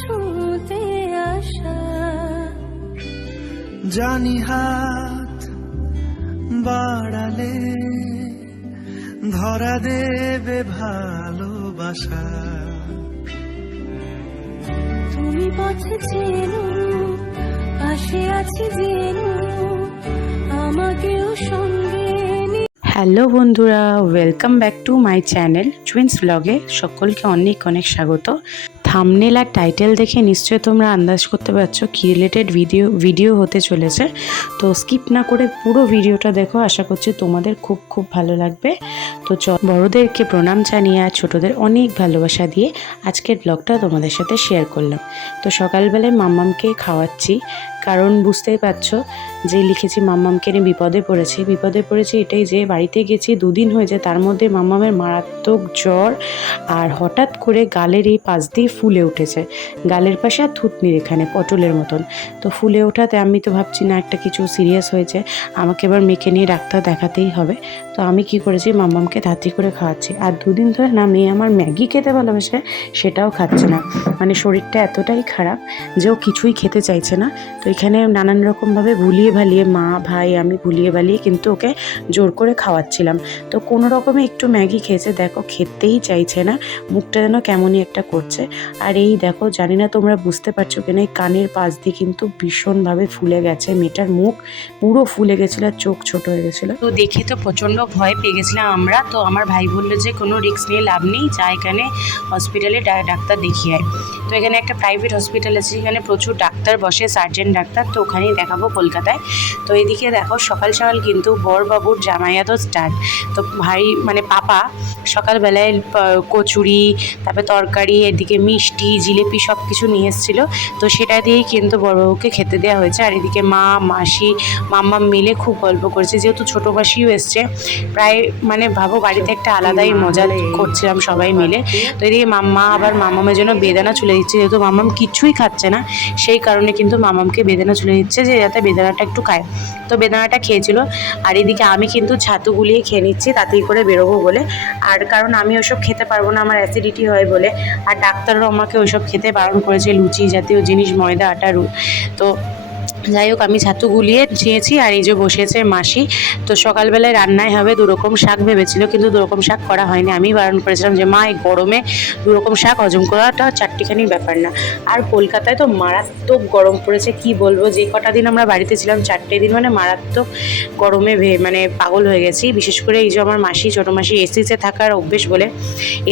ছুঁতে আসা। জানি হাত বাড়ালে ধরা দেবে ভালোবাসা। তুমি পথে চেনো, পাশে আছি জেনো, আমাকেও সঙ্গে। হ্যালো বন্ধুরা, welcome back to my channel twins ব্লগে সকলকে অনেক অনেক স্বাগত। থাম্বনেল আর টাইটেল দেখে নিশ্চয়ই তোমরা আন্দাজ করতে পারছো কি রিলেটেড ভিডিও হতে চলেছে। তো স্কিপ না করে পুরো ভিডিওটা দেখো, আশা করছি তোমাদের খুব খুব ভালো লাগবে। তো বড়োদেরকে প্রণাম জানিয়ে আর ছোটোদের অনেক ভালোবাসা দিয়ে আজকের ব্লগটা তোমাদের সাথে শেয়ার করলাম। তো সকালবেলায় মাম্মামকে খাওয়াচ্ছি, কারণ বুঝতেই পারছো যে লিখেছি মাম্মামকে নিয়ে বিপদে পড়েছি এটাই যে বাড়িতে গেছি 2 দিন হয়েছে, তার মধ্যে মাম্মামের মারাত্মক জ্বর আর হঠাৎ করে গালের এই পাশ দিয়ে ফুলে উঠেছে, গালের পাশে আর থুতনির এখানে পটলের মতন। তো ফুলে ওঠাতে আমি তো ভাবছি না একটা কিছু সিরিয়াস হয়েছে, আমাকে এবার মেয়েকে নিয়ে ডাক্তার দেখাতেই হবে। তো আমি কি করেছি, মাম্মামকে তাড়াতাড়ি করে খাওয়াচ্ছি। আর 2 দিন ধরে না মেয়ে আমার ম্যাগি খেতে ভালোবাসে, সেটাও খাচ্ছে না। মানে শরীরটা এতটাই খারাপ যে ও কিছুই খেতে চাইছে না। তো এখানে নানান রকমভাবে ভুলিয়ে ভালিয়ে মা ভাই আমি ভুলিয়ে ভালিয়ে কিন্তু ওকে জোর করে খাওয়াচ্ছিলাম। তো কোনো রকমে একটু ম্যাগি খেয়েছে, দেখো খেতেই চাইছে না, মুখটা যেন কেমনই একটা করছে। আর এই দেখো, জানি না তোমরা বুঝতে পারছো কিনা, এই কানের পাশ দিয়ে কিন্তু ভীষণভাবে ফুলে গেছে, মেয়েটার মুখ পুরো ফুলে গেছিলো আর চোখ ছোট হয়ে গেছিলো। তো দেখে তো প্রচণ্ড ভয় পেয়ে গেছিলাম আমরা। তো আমার ভাই বললো যে কোনো রিস্ক নিয়ে লাভ নেই, যা এখানে হসপিটালে ডাক্তার দেখিয়ে আয়। তো এখানে একটা প্রাইভেট হসপিটাল আছে, এখানে প্রচুর ডাক্তার বসে, সার্জেন্ট ডাক্তার, তো ওখানেই দেখাবো কলকাতায়। তো এদিকে দেখো সকাল সকাল কিন্তু বরবাবুর জামাইয়াত স্টার্ট। তো ভাই মানে পাপা সকালবেলায় কচুরি, তারপরে তরকারি, এদিকে মিষ্টি জিলেপি সব কিছু নিয়ে এসেছিলো। তো সেটা দিয়েই কিন্তু বরবাবুকে খেতে দেওয়া হয়েছে। আর এদিকে মা মাসি মাম্মা মিলে খুব গল্প করেছে, যেহেতু ছোটো মাসিও এসছে, প্রায় মানে ভাবো বাড়িতে একটা আলাদাই মজা করছিলাম সবাই মিলে। তো এদিকে মাম্মা আবার মামামের জন্য বেদানা চলে দিচ্ছে, যেহেতু মাম্মাম কিছুই খাচ্ছে না সেই কারণে কিন্তু মামামকে বেদানা চলে দিচ্ছে যে যাতে বেদানাটা একটু খায়। তো বেদানাটা খেয়েছিল। আর এদিকে আমি কিন্তু ছাতু গুলিয়ে খেয়ে নিচ্ছি তাড়াতাড়ি করে বেরোবো বলে। আর কারণ আমি ওসব খেতে পারবো না, আমার অ্যাসিডিটি হয় বলে। আর ডাক্তারও আমাকে ওইসব খেতে বারণ করেছে, লুচি জাতীয় জিনিস, ময়দা আটা তো যাই হোক আমি ছাতু গুলিয়ে চেয়েছি। আর এই যে বসেছে মাসি। তো সকালবেলায় রান্নায় হবে 2 রকম শাক ভেবেছিল, কিন্তু 2 রকম শাক করা হয়নি। আমি বারণ করেছিলাম যে মা এই গরমে 2 রকম শাক হজম করাটা চারটিখানির ব্যাপার না। আর কলকাতায় তো মারাত্মক গরম পড়েছে, কি বলবো, যে কটা দিন আমরা বাড়িতে ছিলাম 4টে দিন মানে মারাত্মক গরমে মানে পাগল হয়ে গেছি। বিশেষ করে এই যে আমার মাসি, ছোটো মাসি এসিতে থাকার অভ্যেস বলে,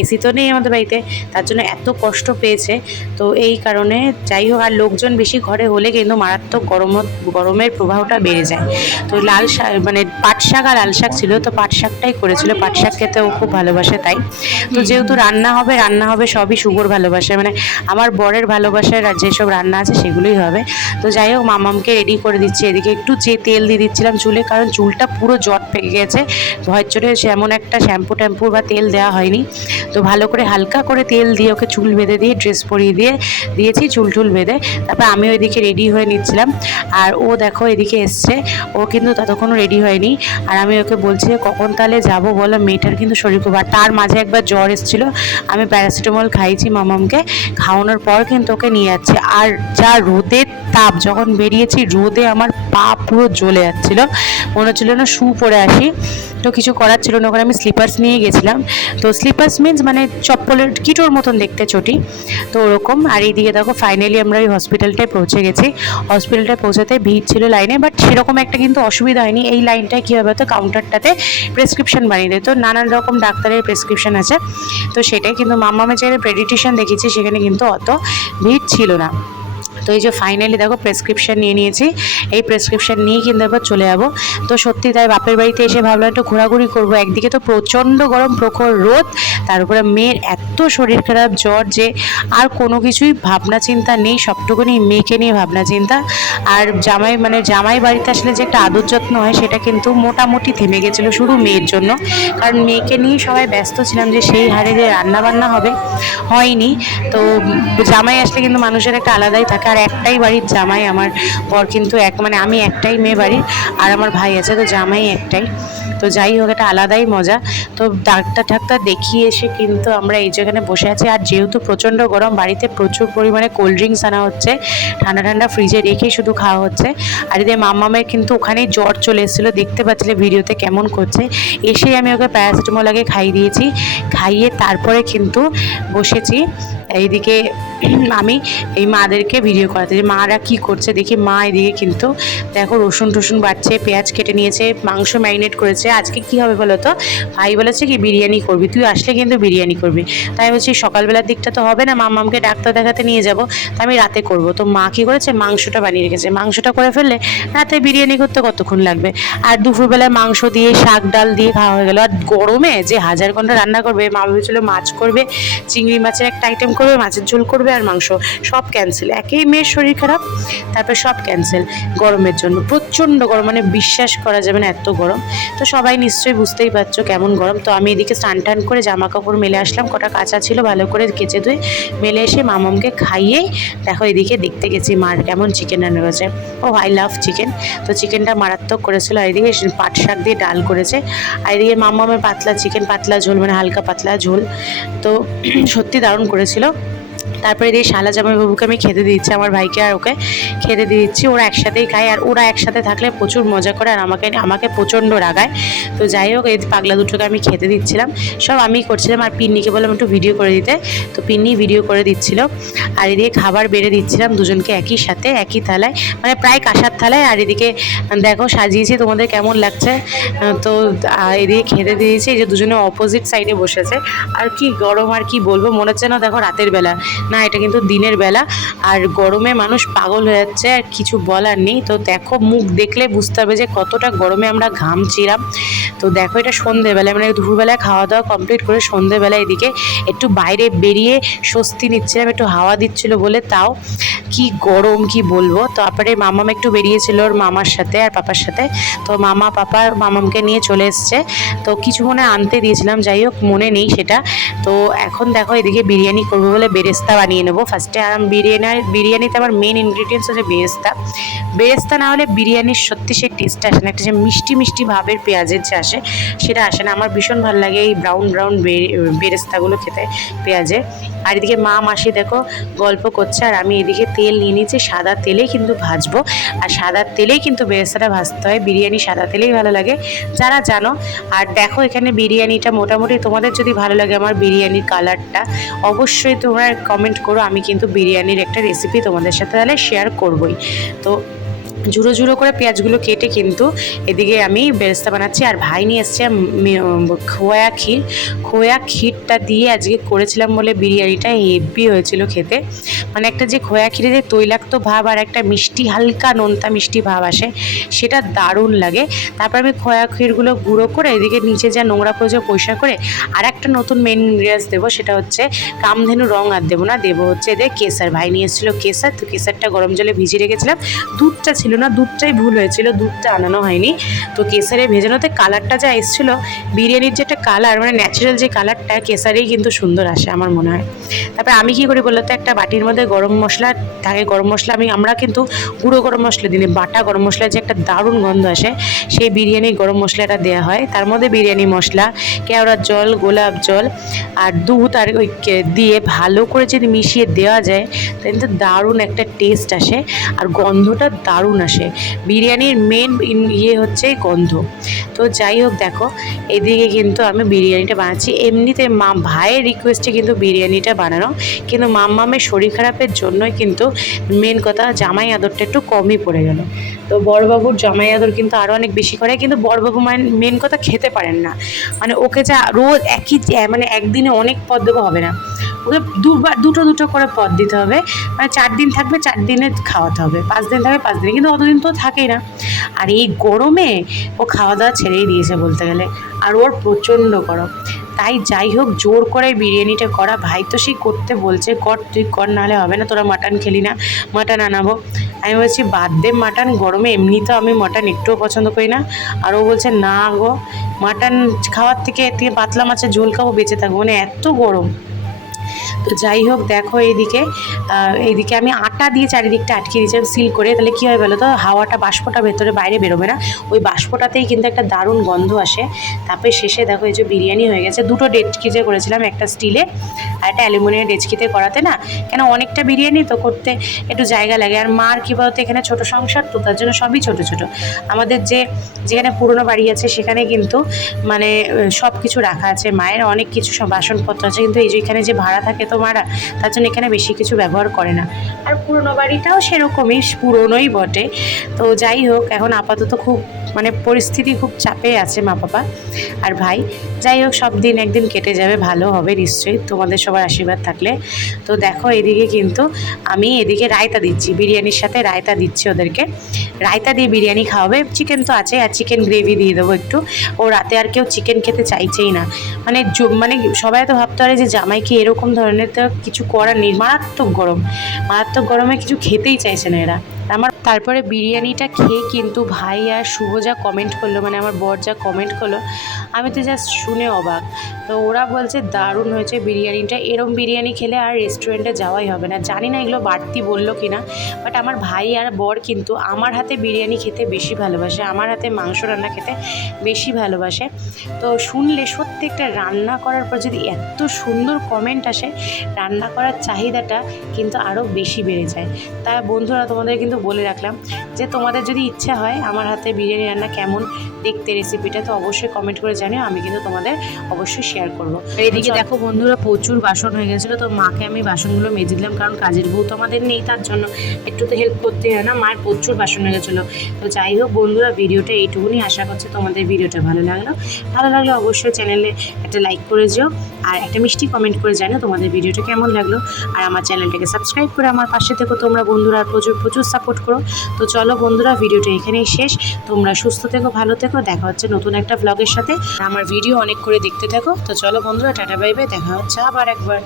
এসি তো নেই আমাদের বাড়িতে, তার জন্য এত কষ্ট পেয়েছে। তো এই কারণে যাই হোক, আর লোকজন বেশি ঘরে হলে কিন্তু মারাত্মক গরমের প্রবাহটা বেড়ে যায়। তো লাল শাক মানে পাট শাক আর লাল শাক ছিল, তো পাট শাকটাই করেছিল, পাট শাক খেতে ও খুব ভালোবাসে তাই। তো যেহেতু রান্না হবে সবই শুভর ভালোবাসে, মানে আমার বরের ভালোবাসার যেসব রান্না আছে সেগুলোই হবে। তো যাই হোক মামামকে রেডি করে দিচ্ছি। এদিকে একটু তেল দিয়ে দিচ্ছিলাম চুলে, কারণ চুলটা পুরো জট পেকে গেছে, ভয়ের চোটে এমন একটা শ্যাম্পু বা তেল দেওয়া হয়নি। তো ভালো করে হালকা করে তেল দিয়ে ওকে চুল বেঁধে দিয়ে ড্রেস পরিয়ে দিয়েছি, চুল বেঁধে। তারপর আমি ওইদিকে রেডি হয়ে নিচ্ছিলাম। আর ও দেখো এদিকে এসছে, ও কিন্তু ততক্ষণও রেডি হয়নি। আর আমি ওকে বলছি কখন তাহলে যাবো বলো, মেয়েটার কিন্তু শরীর খুব, আর তার মাঝে একবার জ্বর এসেছিলো, আমি প্যারাসিটামল খাইছি মামামকে, খাওয়ানোর পর কিন্তু ওকে নিয়ে যাচ্ছে। আর যা রোদের তাপ, যখন বেরিয়েছি রোদে আমার পা পুরো জ্বলে যাচ্ছিলো, মনে হচ্ছিলো না শু পরে আসি। তো কিছু করার ছিল না, ওখানে আমি স্লিপার্স নিয়ে গেছিলাম। তো স্লিপার্স মিন্স মানে চপ্পলের কিটোর মতন দেখতে চটি, তো ওরকম। আর এইদিকে দেখো ফাইনালি আমরা ওই হসপিটালটায় পৌঁছে গেছি। হসপিটালটায় পৌঁছাতে ভিড় ছিল লাইনে, বাট সেরকম একটা কিন্তু অসুবিধা হয়নি। এই লাইনটায় কী হবে, তো কাউন্টারটাতে প্রেসক্রিপশন বানিয়ে দেয়, তো নানান রকম ডাক্তারের প্রেসক্রিপশন আছে, তো সেটাই। কিন্তু মাম্মামের যেখানে প্রেডিটিশন দেখেছি সেখানে কিন্তু অত ভিড় ছিল না। তো এই যে ফাইনালি দেখো প্রেসক্রিপশান নিয়ে নিয়েছি, এই প্রেসক্রিপশান নিয়ে কিন্তু এবার চলে যাবো। তো সত্যি তাই বাপের বাড়িতে এসে ভাবলাম একটু ঘোরাঘুরি করবো। একদিকে তো প্রচণ্ড গরম, প্রখর রোদ, তার উপরে মেয়ের এত শরীর খারাপ, জ্বর, যে আর কোনো কিছুই ভাবনা চিন্তা নেই, সবটুকুনি মেয়েকে নিয়ে ভাবনা চিন্তা। আর জামাই বাড়িতে আসলে যে একটা আদর যত্ন হয় সেটা কিন্তু মোটামুটি থেমে গেছিলো শুধু মেয়ের জন্য, কারণ মেয়েকে নিয়ে সবাই ব্যস্ত ছিলাম, যে সেই হারে যে রান্নাবান্না হবে হয়নি। তো জামাই আসলে কিন্তু মানুষের একটা আলাদাই থাকে। আর একটাই বাড়ির জামাই আমার বর, কিন্তু আমি একটাই মেয়ে বাড়ির, আর আমার ভাই আছে, তো জামাই একটাই। তো তো যাই হোক, এটা আলাদাই মজা। তো ডাক্তার দেখিয়ে এসে কিন্তু আমরা এই যেখানে বসে আছি। আর যেহেতু প্রচণ্ড গরম, বাড়িতে প্রচুর পরিমাণে কোল্ড ড্রিঙ্কস আনা হচ্ছে, ঠান্ডা ঠান্ডা ফ্রিজে রেখেই শুধু খাওয়া হচ্ছে। আর এদের মাম্মামের কিন্তু ওখানেই জ্বর চলে এসেছিলো, দেখতে পাচ্ছিলে ভিডিওতে কেমন করছে। এসেই আমি ওকে প্যারাসিটামল আগে খাইয়ে দিয়েছি, খাইয়ে তারপরে কিন্তু বসেছি এইদিকে আমি এই মাদেরকে ভিডিও করাতে, যে মারা কি করছে দেখি। মা এদিকে কিন্তু দেখো রসুন টসুন বাটছে, পেঁয়াজ কেটে নিয়েছে, মাংস ম্যারিনেট করেছে। আজকে কি হবে বলো তো, ভাই বলেছে কি বিরিয়ানি করবি, তুই আসলে কিন্তু বিরিয়ানি করবি। তাই বলছি সকালবেলার দিকটা তো হবে না, মাম্মামকে ডাক্তার দেখাতে নিয়ে যাব, তাই আমি রাতে করব। তো মা কী করেছে, মাংসটা বানিয়ে রেখেছে, মাংসটা করে ফেললে রাতে বিরিয়ানি করতে কতক্ষণ লাগবে। আর দুপুরবেলায় মাংস দিয়ে শাক ডাল দিয়ে খাওয়া হয়ে গেল। আর গরমে যে 1000 ঘন্টা রান্না করবে, মা ভেবেছিল মাছ করবে, চিংড়ি মাছের একটা আইটেম করবে, মাছের ঝোল করবে আর মাংস, সব ক্যান্সেল। একেই মেয়ের শরীর খারাপ, তারপরে সব ক্যান্সেল গরমের জন্য। প্রচণ্ড গরম, মানে বিশ্বাস করা যাবে না এত গরম। তো সবাই নিশ্চয়ই বুঝতেই পারছো কেমন গরম। তো আমি এদিকে স্নান টান করে জামা কাপড় মেলে আসলাম, কটা কাঁচা ছিল ভালো করে কেচে ধুয়ে মেলে এসে মামামকে খাইয়ে দেখো এদিকে দেখতে গেছি মার কেমন চিকেন রান্না করেছে। ও আই লাভ চিকেন। তো চিকেনটা মারাত্মক করেছিল। আর এদিকে পাট শাক দিয়ে ডাল করেছে। আর এদিকে মামামের পাতলা চিকেন, পাতলা ঝোল, মানে হালকা পাতলা ঝোল। তো সত্যি দারুণ করেছিল। তারপরে দিয়ে শালা জামাইবাবুকে আমি খেতে দিচ্ছি, আমার ভাইকে আর ওকে খেতে দিয়ে দিচ্ছি। ওরা একসাথেই খায়, আর ওরা একসাথে থাকলে প্রচুর মজা করে, আর আমাকে প্রচণ্ড রাগায়। তো যাই হোক, এই পাগলা দুটোকে আমি খেতে দিচ্ছিলাম, সব আমি করছিলাম। আর পিন্নিকে বললাম একটু ভিডিও করে দিতে, তো পিন্নি ভিডিও করে দিচ্ছিল। আর এদিকে খাবার বেড়ে দিচ্ছিলাম দুজনকে একই সাথে, একই থালায়, মানে প্রায় কাঁসার থালায়। আর এদিকে দেখো সাজিয়েছি, তোমাদের কেমন লাগছে। তো এদিকে খেতে দিয়েছি, এই যে দুজনে অপোজিট সাইডে বসেছে। আর কি গরম, আর কি বলবো, মনে হচ্ছে না দেখো রাতের বেলা, না এটা কিন্তু দিনের বেলা। আর গরমে মানুষ পাগল হয়ে যাচ্ছে, আর কিছু বলার নেই। তো দেখো মুখ দেখলে বুঝতে হবে যে কতটা গরমে আমরা ঘামছিলাম। তো দেখো এটা সন্ধেবেলায়, মানে দুপুরবেলায় খাওয়া দাওয়া কমপ্লিট করে সন্ধেবেলায় এদিকে একটু বাইরে বেরিয়ে স্বস্তি নিচ্ছিলাম, একটু হাওয়া দিচ্ছিল বলে। তাও কি গরম কি বলবো। তারপরে মামাম একটু বেরিয়েছিল ওর মামার সাথে আর পাপার সাথে। তো মামামকে নিয়ে চলে এসছে। তো কিছু মনে আনতে দিয়েছিলাম, যাই হোক মনে নেই সেটা। তো এখন দেখো এদিকে বিরিয়ানি করবো বলে বেরেস্তা বানিয়ে নেবো ফার্স্টে। আর বিরিয়ানিতে আমার মেন ইনগ্রিডিয়েন্টস হচ্ছে বেরেস্তা না হলে বিরিয়ানির সত্যি সেই টেস্ট আসে না। একটা যে মিষ্টি মিষ্টি ভাবের পেঁয়াজের যে আসে সেটা আসে না। আমার ভীষণ ভালো লাগে এই ব্রাউন বেরেস্তাগুলো খেতে পেঁয়াজে। আর এদিকে মা মাসি দেখো গল্প করছে, আর আমি এদিকে তেল নিয়ে নিয়েছি, সাদা তেলেই কিন্তু ভাজবো। আর সাদা তেলেই কিন্তু বেরেস্তাটা ভাজতে হয়, বিরিয়ানি সাদা তেলেই ভালো লাগে যারা জানো। আর দেখো এখানে বিরিয়ানিটা মোটামুটি তোমাদের যদি ভালো লাগে আমার বিরিয়ানির কালারটা, অবশ্যই তোমরা কমেন্ট করো। আমি কিন্তু বিরিয়ানির একটা রেসিপি তোমাদের সাথে তাহলে শেয়ার করবই। তো ঝুড়ো ঝুড়ো করে পেঁয়াজগুলো কেটে কিন্তু এদিকে আমি বেরেস্তা বানাচ্ছি। আর ভাই নিয়ে এসছে খোয়া ক্ষীরটা দিয়ে আজকে করেছিলাম বলে বিরিয়ানিটা হেভি হয়েছিল খেতে। মানে একটা যে খোয়া ক্ষীরে যে তৈলাক্ত ভাব আর একটা মিষ্টি হালকা নোনতা মিষ্টি ভাব আসে, সেটা দারুণ লাগে। তারপর আমি খোয়া ক্ষীরগুলো গুঁড়ো করে এদিকে নিচে যা নোংরা পড়েছে পরিষ্কার করে আর একটা নতুন মেন ইনগ্রিডিয়েন্টস দেবো, সেটা হচ্ছে কামধেনু রং আর দেবো না, দেবো হচ্ছে এদের কেসার। ভাই নিয়ে এসেছিলো কেসার, তো কেসারটা গরম জলে ভিজিয়ে রেখেছিলাম। দুধটা ছিল না, দুধটাই ভুল হয়েছিল, দুধটা আনানো হয়নি। তো কেসারে ভেজানোতে কালারটা যা এসেছিলো বিরিয়ানির যেটা কালার, মানে ন্যাচারাল যে কালারটা কেসারেই কিন্তু সুন্দর আসে আমার মনে হয়। তারপরে আমি কী করি বলতো, একটা বাটির মধ্যে গরম মশলা থাকে, গরম মশলা আমরা কিন্তু গুঁড়ো গরম মশলা দিলে বাটা গরম মশলার যে একটা দারুণ গন্ধ আসে, সেই বিরিয়ানি গরম মশলাটা দেওয়া হয়। তার মধ্যে বিরিয়ানি মশলা, কেওড়ার জল, গোলাপ জল আর দুধ আর ওই দিয়ে ভালো করে যদি মিশিয়ে দেওয়া যায় কিন্তু দারুণ একটা টেস্ট আসে আর গন্ধটা দারুণ আসে। বিরিয়ানির মেন হচ্ছে গন্ধ। তো যাই হোক দেখো এদিকে কিন্তু আমি বিরিয়ানিটা বানাচ্ছি। এমনিতে ভাইয়ের রিকোয়েস্টে কিন্তু বিরিয়ানিটা বানানো, কিন্তু মাম্মামের শরীর খারাপের জন্যই কিন্তু মেন কথা জামাই আদরটা একটু কমই পড়ে গেল। তো বড়বাবুর জামাই আদর কিন্তু আরও অনেক বেশি করে, কিন্তু বড়বাবু মেন কথা খেতে পারেন না। মানে ওকে যা রোজ একই মানে একদিনে অনেক পদ দেবো হবে না, ওকে দুটো করে পদ দিতে হবে। মানে 4 দিন থাকবে 4 দিনে খাওয়াতে হবে, 5 দিন থাকবে 5 দিনে, কিন্তু অতদিন তো থাকেই না। আর এই গরমে ও খাওয়া দাওয়া ছেড়েই দিয়েছে বলতে গেলে, আর ওর প্রচণ্ড গরম। তাই যাই হোক জোর করে বিরিয়ানিটা করা। ভাই তো সেই করতে বলছে, কর তুই কর, নাহলে হবে না, তোরা মাটন খেলি না, মাটন আনাবো। আমি বলছি বাদ দে মাটন, গরমে এমনি তো আমি মাটন একটুও পছন্দ করি না। আর ও বলছে না গো, মাটন খাওয়ার থেকে পাতলা মাছের ঝোল খাবো, বেঁচে থাকবো, মানে এত গরম। তো যাই হোক দেখো এইদিকে আমি আটা দিয়ে চারিদিকটা আটকে দিয়েছিলাম সিল করে, তাহলে কী হয় বলো তো, হাওয়াটা বাষ্পটা ভেতরে বাইরে বেরোবে না, ওই বাষ্পটাতেই কিন্তু একটা দারুণ গন্ধ আসে। তারপরে শেষে দেখো এই যে বিরিয়ানি হয়ে গেছে। দুটো ডেচকিতে করেছিলাম, একটা স্টিলে আর একটা অ্যালুমিনিয়াম ডেচকিতে করাতে না, কেন অনেকটা বিরিয়ানি তো করতে একটু জায়গা লাগে। আর মার কী বলতো এখানে ছোটো সংসার তো, তার জন্য সবই ছোটো ছোটো। আমাদের যেখানে পুরনো বাড়ি আছে সেখানে কিন্তু মানে সব কিছু রাখা আছে, মায়ের অনেক কিছু সব বাসনপত্র আছে, কিন্তু এই যে এখানে যে ভাড়া থাকে তো মারা, তার জন্য এখানে বেশি কিছু ব্যবহার করে না। আর পুরনো বাড়িটাও সেরকমই পুরনোই বটে। তো যাই হোক এখন আপাতত খুব মানে পরিস্থিতি খুব চাপে আছে মা বাবা আর ভাই। যাই হোক সব দিন একদিন কেটে যাবে, ভালো হবে নিশ্চয়ই তোমাদের সবার আশীর্বাদ থাকলে। তো দেখো এদিকে কিন্তু আমি এদিকে রায়তা দিচ্ছি, বিরিয়ানির সাথে রায়তা দিচ্ছি ওদেরকে। রায়তা দিয়ে বিরিয়ানি খাওয়াবে, চিকেন তো আছে আর চিকেন গ্রেভি দিয়ে দেবো একটু। ও রাতে আর কেউ চিকেন খেতে চাইছেই না, মানে সবাই তো ভাবতে পারে যে জামাইকে এরকম ধরনের তো কিছু করার নেই, মারাত্মক গরমে কিছু খেতেই চাইছে না এরা। তারপরে বিরিয়ানিটা খেয়ে কিন্তু ভাই আর শুভ যা কমেন্ট করলো, মানে আমার বর যা কমেন্ট করলো, আমি তো জাস্ট শুনে অবাক। তো ওরা বলছে দারুণ হয়েছে বিরিয়ানিটা, এরম বিরিয়ানি খেলে আর রেস্টুরেন্টে যাওয়াই হবে না। জানি না এগুলো বাড়তি বললো কি না, বাট আমার ভাই আর বর কিন্তু আমার হাতে বিরিয়ানি খেতে বেশি ভালোবাসে, আমার হাতে মাংস রান্না খেতে বেশি ভালোবাসে। তো শুনলে সত্যি একটা রান্না করার পর যদি এত সুন্দর কমেন্ট আসে, রান্না করার চাহিদাটা কিন্তু আরও বেশি বেড়ে যায়। তাই বন্ধুরা তোমাদের কিন্তু বলে রাখলাম যে তোমাদের যদি ইচ্ছা হয় আমার হাতে বিরিয়ানি রান্না কেমন দেখতে রেসিপিটা, তো অবশ্যই কমেন্ট করে জানিও, আমি কিন্তু তোমাদের অবশ্যই শেয়ার করবো। এদিকে দেখো বন্ধুরা প্রচুর বাসন হয়ে গেছিলো, তো মাকে আমি বাসনগুলো মেজে দিলাম, কারণ কাজের বউ তো আমাদের নেই, তার জন্য একটু তো হেল্প করতে হয় না, মায়ের প্রচুর বাসন হয়ে গেছিলো। তো যাই হোক বন্ধুরা ভিডিওটা এইটুকুনি, আশা করছি তোমাদের ভিডিওটা ভালো লাগলে অবশ্যই চ্যানেলে একটা লাইক করে যেও আর একটা মিষ্টি কমেন্ট করে জানিও তোমাদের ভিডিওটা কেমন লাগলো। আর আমার চ্যানেলটাকে সাবস্ক্রাইব করে আমার পাশে থেকো তোমরা বন্ধুরা, আর প্রচুর সাপোর্ট করো। তো চলো বন্ধুরা ভিডিওটা এখানেই শেষ, তোমরা সুস্থ থেকো, ভালো থেকো, দেখা হচ্ছে নতুন একটা ব্লগের সাথে। আমার ভিডিও অনেক করে দেখতে থাকো। তো চলো বন্ধুরা টাটা বাই বাই, দেখা হচ্ছে আবার একবার।